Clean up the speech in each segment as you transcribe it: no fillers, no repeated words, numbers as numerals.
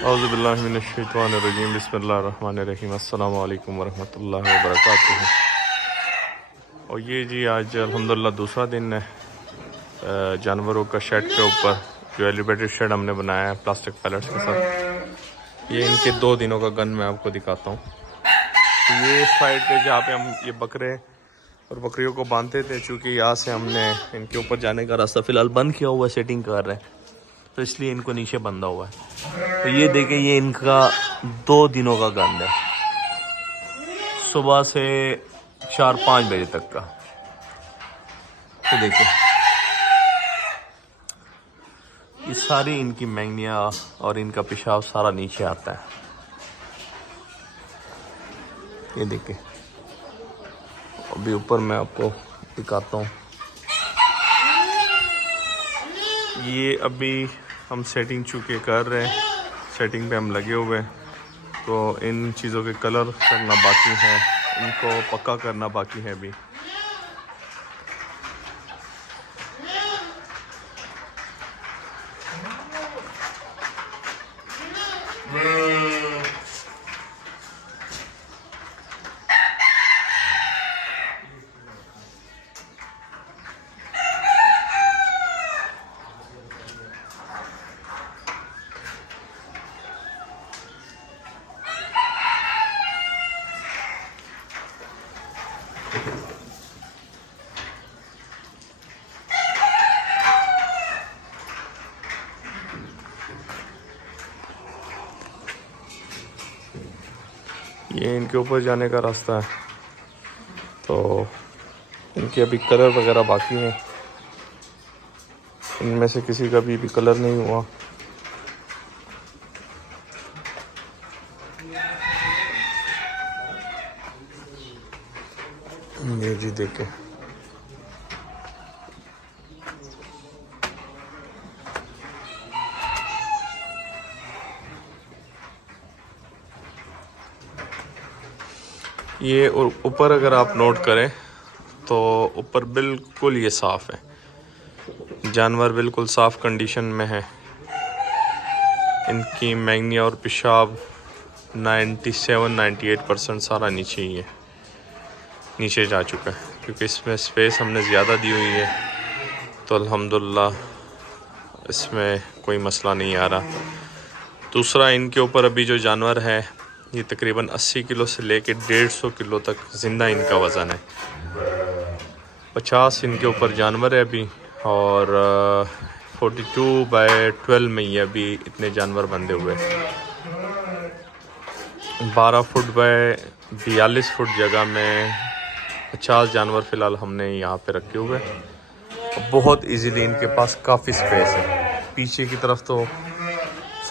औज़ुबिल्लाहिमिनश्शैतानिर्रजीम बिस्मिल्लाहिर्रहमानिर्रहीम अस्सलामु अलैकुम वरहमतुल्लाहि वबरकातुहू। और ये जी आज अल्हम्दुलिल्लाह दूसरा दिन है जानवरों का शेड के ऊपर जो एलिवेटेड शेड हमने बनाया है प्लास्टिक पैलेट्स के साथ। ये इनके 2 दिनों का गन मैं आपको दिखाता हूँ। ये साइड पे जहाँ पे हम ये बकरे और बकरियों को बांधते थे, चूँकि यहाँ से हमने इनके ऊपर जाने का रास्ता फ़िलहाल बंद किया हुआ है, सेटिंग कर रहे हैं, तो इसलिए इनको नीचे बंधा हुआ है। तो ये देखें, ये इनका 2 दिनों का गंद है, सुबह से 4-5 बजे तक का। तो देखिए ये सारी इनकी मैंगनियाँ और इनका पेशाब सारा नीचे आता है। ये देखिए, अभी ऊपर मैं आपको दिखाता हूँ। ये अभी हम सेटिंग चूँकि कर रहे हैं, सेटिंग पे हम लगे हुए हैं, तो इन चीज़ों के कलर करना बाकी है, इनको पक्का करना बाकी है अभी। ये इनके ऊपर जाने का रास्ता है, तो इनके अभी कलर वगैरह बाकी हैं। इनमें से किसी का भी कलर नहीं हुआ। ये जी देखें, ये ऊपर अगर आप नोट करें तो ऊपर बिल्कुल ये साफ़ है, जानवर बिल्कुल साफ़ कंडीशन में है। इनकी मैंगनिया और पेशाब 97-98% सारा नीचे ही है, नीचे जा चुका है, क्योंकि इसमें स्पेस हमने ज़्यादा दी हुई है, तो अल्हम्दुलिल्लाह इसमें कोई मसला नहीं आ रहा। दूसरा, इनके ऊपर अभी जो जानवर है ये तकरीबन 80 किलो से लेके 150 किलो तक ज़िंदा इनका वज़न है। 50 इनके ऊपर जानवर है अभी, और 42/12 में ये अभी इतने जानवर बंधे हुए। 12 फुट बाय 42 फुट जगह में 50 जानवर फ़िलहाल हमने यहाँ पे रखे हुए। बहुत इजीली इनके पास काफ़ी स्पेस है, पीछे की तरफ तो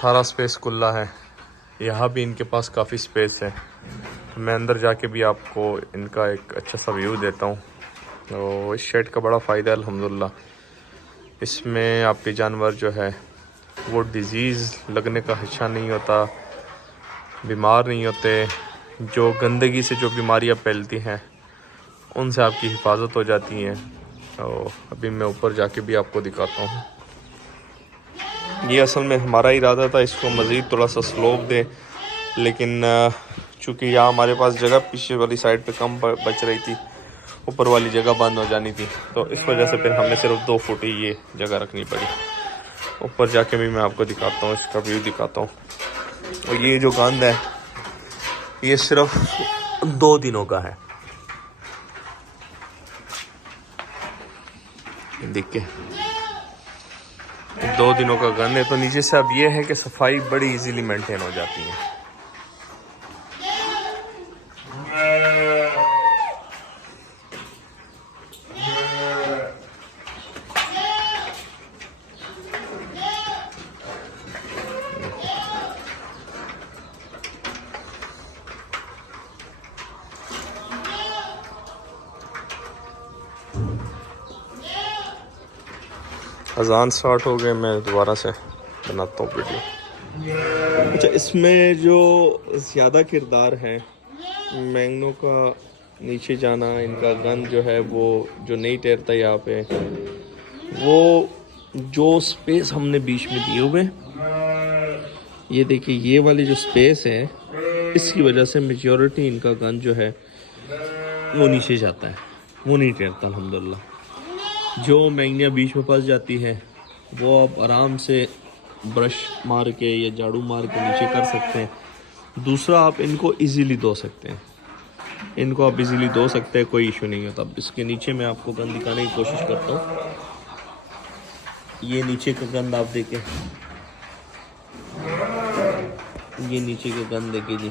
सारा स्पेस खुला है, यहाँ भी इनके पास काफ़ी स्पेस है। मैं अंदर जाके भी आपको इनका एक अच्छा सा व्यू देता हूँ। तो इस शेड का बड़ा फ़ायदा है अल्हम्दुलिल्लाह, इसमें आपके जानवर जो है वो डिज़ीज़ लगने का खदशा नहीं होता, बीमार नहीं होते। जो गंदगी से जो बीमारियाँ फैलती हैं उनसे आपकी हिफाजत हो जाती हैं। तो अभी मैं ऊपर जाके भी आपको दिखाता हूँ। ये असल में हमारा इरादा था इसको मज़ीद थोड़ा सा स्लोप दे, लेकिन चूँकि यहाँ हमारे पास जगह पीछे वाली साइड पे कम बच रही थी, ऊपर वाली जगह बंद हो जानी थी, तो इस वजह से फिर हमें सिर्फ 2 फुट ही ये जगह रखनी पड़ी। ऊपर जाके भी मैं आपको दिखाता हूँ, इसका व्यू दिखाता हूँ। और ये जो गंद है ये सिर्फ 2 दिनों का है, देखिए 2 दिनों का गन है। तो नीचे से अब ये है कि सफाई बड़ी इजीली मेंटेन हो जाती है। अजान स्टार्ट हो गए, मैं दोबारा से बनाता हूँ वीडियो। अच्छा, इसमें जो ज़्यादा किरदार है मैंगनों का नीचे जाना, इनका गन जो है वो जो नहीं तैरता यहाँ पे, वो जो स्पेस हमने बीच में दिए हुए ये देखिए, ये वाली जो स्पेस है इसकी वजह से मेजॉरिटी इनका गन जो है वो नीचे जाता है, वो नहीं टेरता अल्हम्दुलिल्लाह। जो मैंगनियाँ बीच में फंस जाती है वो आप आराम से ब्रश मार के या झाड़ू मार के नीचे कर सकते हैं। दूसरा, आप इनको इजीली धो सकते हैं, इनको आप इजीली धो सकते हैं, कोई इशू नहीं होता। अब इसके नीचे मैं आपको गंद दिखाने की कोशिश करता हूँ। ये नीचे का गंद आप देखें, ये नीचे का गंद देखिए जी।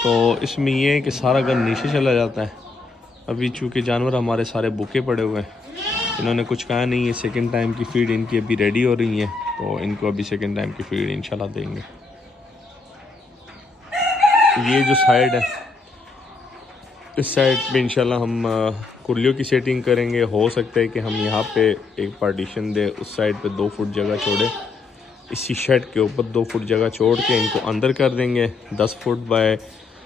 तो इसमें ये है कि सारा गन नीचे चला जाता है। अभी चूँकि जानवर हमारे सारे भूखे पड़े हुए हैं, इन्होंने कुछ कहा नहीं है। सेकंड टाइम की फीड इनकी अभी रेडी हो रही है, तो इनको अभी सेकंड टाइम की फीड इंशाल्लाह देंगे। ये जो साइड है, इस साइड पे इंशाल्लाह हम कुर्लियों की सेटिंग करेंगे। हो सकता है कि हम यहाँ पे एक पार्टीशन दे, उस साइड पे 2 फुट जगह छोड़े, इसी शेड के ऊपर 2 फुट जगह छोड़ के इनको अंदर कर देंगे। 10 फुट बाय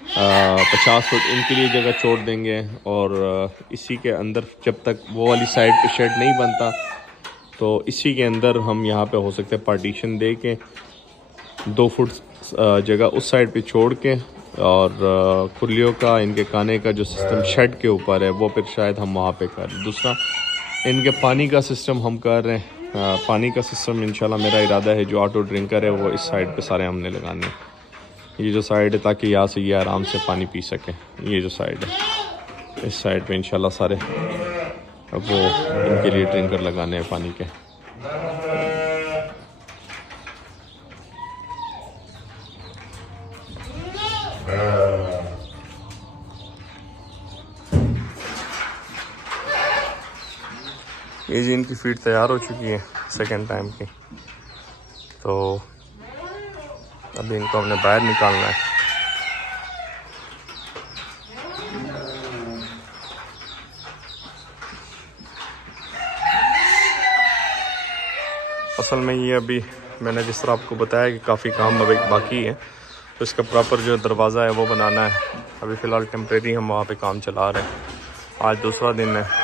50 फुट इनके लिए जगह छोड़ देंगे। और इसी के अंदर जब तक वो वाली साइड पे शेड नहीं बनता, तो इसी के अंदर हम यहाँ पे हो सकता है पार्टीशन दे के 2 फुट जगह उस साइड पे छोड़ के, और खुरलियों का, इनके खाने का जो सिस्टम शेड के ऊपर है वो फिर शायद हम वहाँ पे कर। दूसरा, इनके पानी का सिस्टम हम कर रहे हैं। पानी का सिस्टम इंशाल्लाह मेरा इरादा है जो ऑटो ड्रिंकर है वो इस साइड पे सारे हमने लगाने हैं। ये जो साइड है ताकि यहाँ से ये आराम से पानी पी सके। ये जो साइड है, इस साइड पे इंशाल्लाह सारे वो इनके लिए ड्रिंकर लगाने हैं पानी के। ये जी इनकी फीड तैयार हो चुकी है सेकेंड टाइम की, तो अभी इनको हमने बाहर निकालना है। असल में ये अभी मैंने जिस तरह आपको बताया कि काफ़ी काम अभी बाकी है, तो इसका प्रॉपर जो दरवाज़ा है वो बनाना है। अभी फ़िलहाल टेम्परेरी हम वहाँ पे काम चला रहे हैं। आज दूसरा दिन है।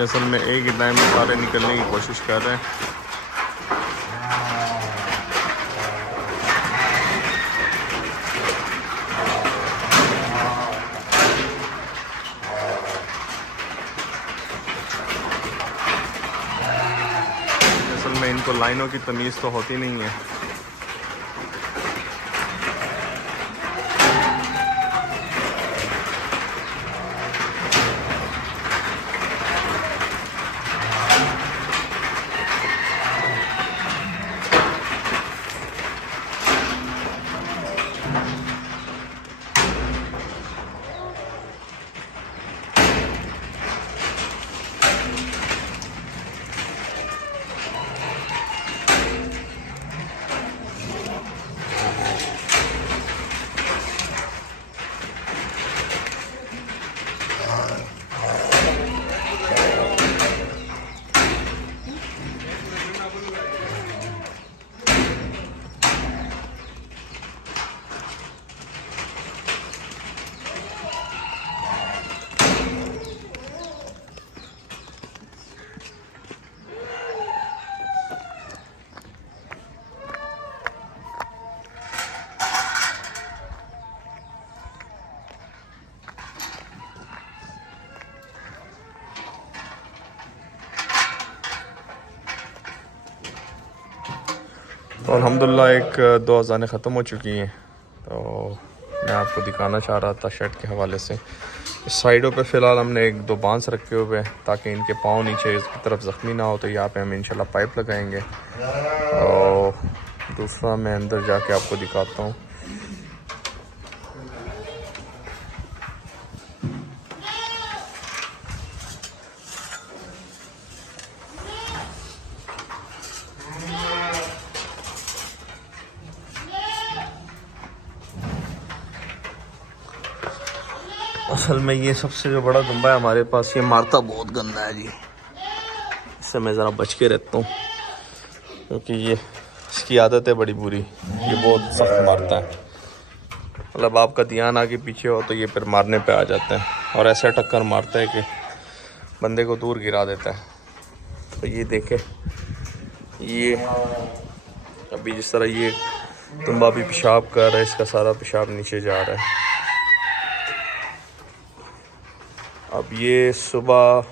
असल में एक ही टाइम में सारे निकलने की कोशिश कर रहे हैं। असल में इनको लाइनों की तमीज़ तो होती नहीं है। तो अल्हम्दुलिल्लाह एक 2 अज़ानें ख़त्म हो चुकी हैं। तो मैं आपको दिखाना चाह रहा था शेड के हवाले से। इस साइडों पे फ़िलहाल हमने 1-2 बांस रखे हुए हैं ताकि इनके पाँव नीचे की तरफ ज़ख्मी ना हो। तो यहाँ पे हम इंशाल्लाह पाइप लगाएंगे। और दूसरा मैं अंदर जाके आपको दिखाता हूँ। असल में ये सबसे जो बड़ा दुम्बा है हमारे पास, ये मारता बहुत गंदा है जी। इससे मैं ज़रा बच के रहता हूँ क्योंकि ये इसकी आदत है बड़ी बुरी, ये बहुत सख्त मारता है। मतलब आपका ध्यान आगे पीछे हो तो ये फिर मारने पे आ जाता है और ऐसा टक्कर मारता है कि बंदे को दूर गिरा देता है। तो ये देखे, ये अभी जिस तरह ये दुम्बा भी पेशाब कर रहा है, इसका सारा पेशाब नीचे जा रहा है। अब ये सुबह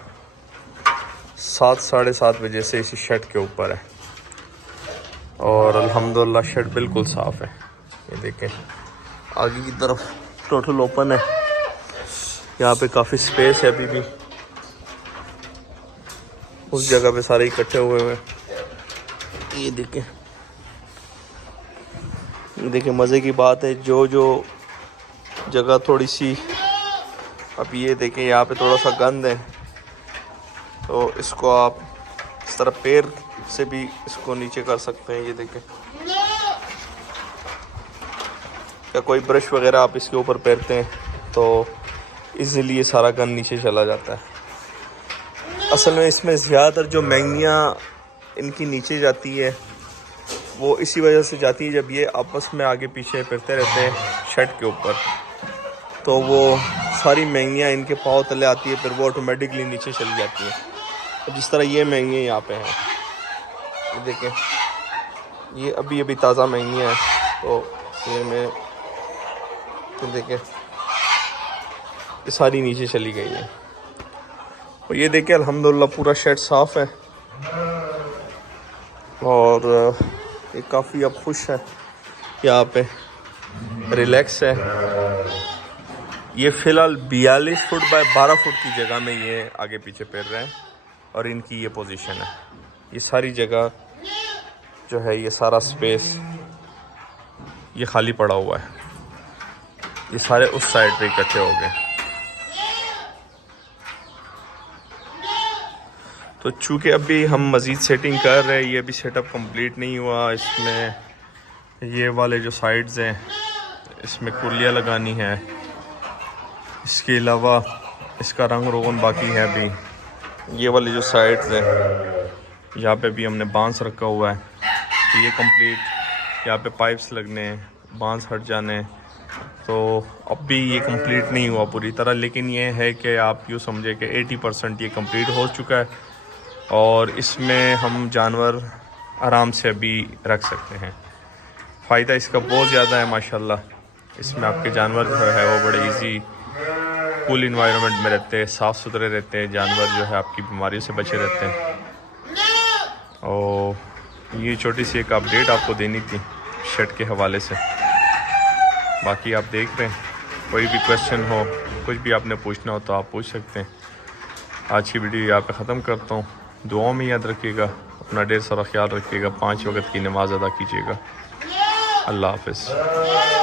7 साढ़े 7 बजे से इसी शेड के ऊपर है और अल्हम्दुलिल्लाह शेड बिल्कुल साफ़ है। ये देखें आगे की तरफ टोटल ओपन है, यहाँ पे काफ़ी स्पेस है। अभी भी उस जगह पे सारे इकट्ठे हुए हैं। ये देखें मज़े की बात है, जो जगह थोड़ी सी, अब ये देखें यहाँ पे थोड़ा सा गंद है तो इसको आप इस तरह पैर से भी इसको नीचे कर सकते हैं। ये देखें, या कोई ब्रश वगैरह आप इसके ऊपर फेरते हैं तो इजीली ये सारा गंद नीचे चला जाता है। असल में इसमें ज़्यादातर जो मैंगनियाँ इनकी नीचे जाती है वो इसी वजह से जाती है, जब ये आपस में आगे पीछे फिरते रहते हैं शेड के ऊपर तो वो सारी मैंगनियाँ इनके पाँव तले आती है, फिर वो ऑटोमेटिकली नीचे चली जाती है। जिस तरह ये मैंगनियाँ यहाँ पे हैं, ये देखें, ये अभी ताज़ा मैंगनियाँ हैं तो ये मैं ये देखें ये सारी नीचे चली गई है। और ये देखें अल्हम्दुलिल्लाह पूरा शेड साफ़ है और ये काफ़ी अब खुश है, यहाँ पे रिलैक्स है। ये फ़िलहाल 42 फुट बाय 12 फुट की जगह में ये आगे पीछे पैर रहे हैं और इनकी ये पोजीशन है। ये सारी जगह जो है, ये सारा स्पेस ये खाली पड़ा हुआ है, ये सारे उस साइड पे इकट्ठे हो गए। तो चूँकि अभी हम मज़ीद सेटिंग कर रहे हैं, ये अभी सेटअप कंप्लीट नहीं हुआ। इसमें ये वाले जो साइड्स हैं इसमें कुर्लियाँ लगानी है, इसके अलावा इसका रंग रोगन बाकी है। अभी ये वाली जो साइड्स हैं यहाँ पे भी हमने बांस रखा हुआ है, तो ये कंप्लीट, यहाँ पे पाइप्स लगने हैं, बांस हट जाने। तो अब भी ये कंप्लीट नहीं हुआ पूरी तरह, लेकिन ये है कि आप यूँ समझे कि 80% ये कंप्लीट हो चुका है और इसमें हम जानवर आराम से अभी रख सकते हैं। फ़ायदा इसका बहुत ज़्यादा है माशाल्लाह। इसमें आपके जानवर जो है वो बड़े इजी कूल इन्वायरमेंट में रहते हैं, साफ़ सुथरे रहते हैं, जानवर जो है आपकी बीमारियों से बचे रहते हैं। और ये छोटी सी एक अपडेट आपको देनी थी शेड के हवाले से। बाकी आप देख रहे हैं, कोई भी क्वेश्चन हो, कुछ भी आपने पूछना हो तो आप पूछ सकते हैं। आज की वीडियो यहाँ पे ख़त्म करता हूँ। दुआओं में याद रखिएगा, अपना ढेर सारा ख्याल रखिएगा, 5 वक्त की नमाज़ अदा कीजिएगा। अल्लाह हाफ़िज़।